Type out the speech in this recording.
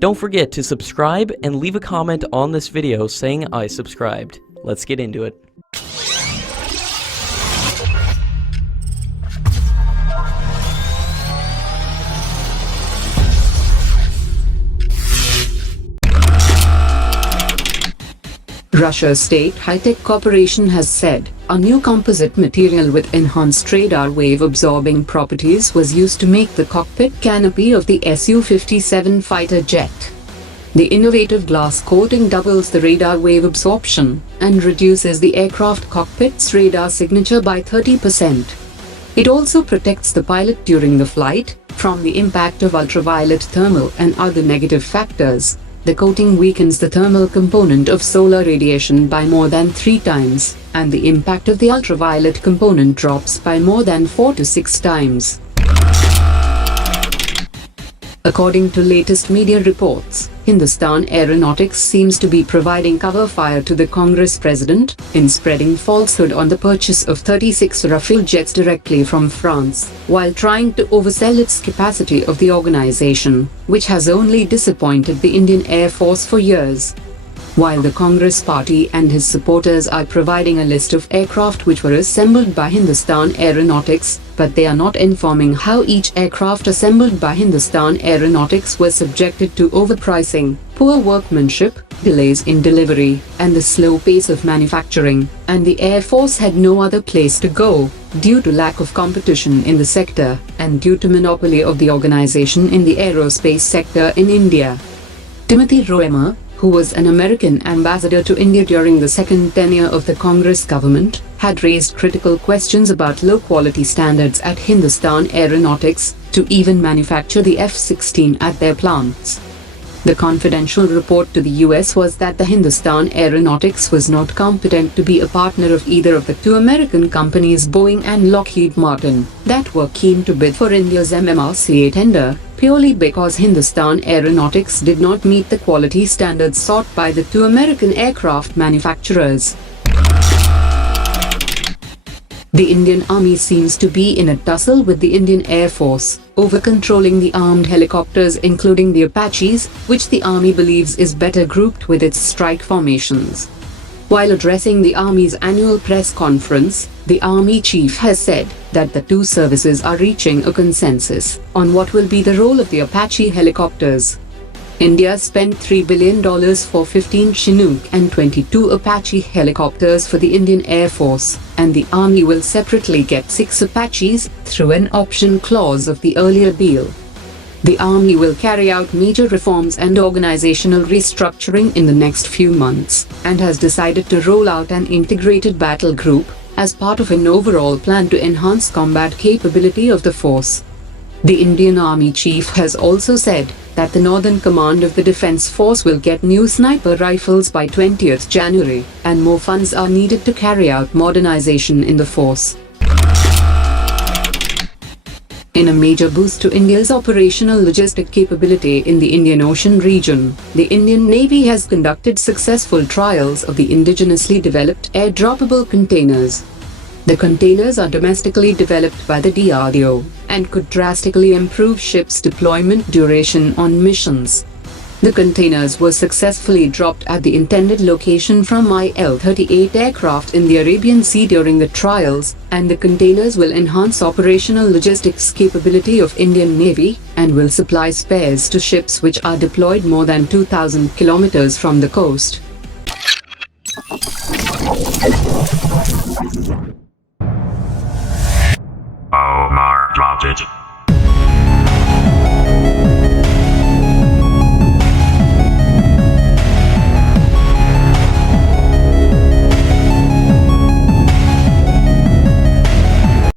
Don't forget to subscribe and leave a comment on this video saying I subscribed. Let's get into it. Russia's State High-Tech Corporation has said a new composite material with enhanced radar wave-absorbing properties was used to make the cockpit canopy of the Su-57 fighter jet. The innovative glass coating doubles the radar wave absorption and reduces the aircraft cockpit's radar signature by 30%. It also protects the pilot during the flight from the impact of ultraviolet thermal and other negative factors. The coating weakens the thermal component of solar radiation by more than 3 times, and the impact of the ultraviolet component drops by more than 4 to 6 times. According to latest media reports, Hindustan Aeronautics seems to be providing cover fire to the Congress president in spreading falsehood on the purchase of 36 Rafale jets directly from France, while trying to oversell its capacity of the organization, which has only disappointed the Indian Air Force for years. While the Congress party and his supporters are providing a list of aircraft which were assembled by Hindustan Aeronautics, but they are not informing how each aircraft assembled by Hindustan Aeronautics was subjected to overpricing, poor workmanship, delays in delivery, and the slow pace of manufacturing, and the Air Force had no other place to go, due to lack of competition in the sector, and due to monopoly of the organization in the aerospace sector in India. Timothy Roemer, who was an American ambassador to India during the second tenure of the Congress government, had raised critical questions about low-quality standards at Hindustan Aeronautics to even manufacture the F-16 at their plants. The confidential report to the US was that the Hindustan Aeronautics was not competent to be a partner of either of the two American companies Boeing and Lockheed Martin that were keen to bid for India's MMRCA tender, purely because Hindustan Aeronautics did not meet the quality standards sought by the two American aircraft manufacturers. The Indian Army seems to be in a tussle with the Indian Air Force over controlling the armed helicopters, including the Apaches, which the Army believes is better grouped with its strike formations. While addressing the Army's annual press conference, the Army chief has said that the two services are reaching a consensus on what will be the role of the Apache helicopters. India spent $3 billion for 15 Chinook and 22 Apache helicopters for the Indian Air Force, and the Army will separately get 6 Apaches through an option clause of the earlier deal. The Army will carry out major reforms and organizational restructuring in the next few months, and has decided to roll out an integrated battle group as part of an overall plan to enhance combat capability of the force. The Indian Army chief has also said that the Northern Command of the Defence Force will get new sniper rifles by 20th January, and more funds are needed to carry out modernization in the force. In a major boost to India's operational logistic capability in the Indian Ocean region, the Indian Navy has conducted successful trials of the indigenously developed air-droppable containers. The containers are domestically developed by the DRDO and could drastically improve ships' deployment duration on missions. The containers were successfully dropped at the intended location from Il-38 aircraft in the Arabian Sea during the trials, and the containers will enhance operational logistics capability of Indian Navy and will supply spares to ships which are deployed more than 2,000 kilometers from the coast. Omar dropped it.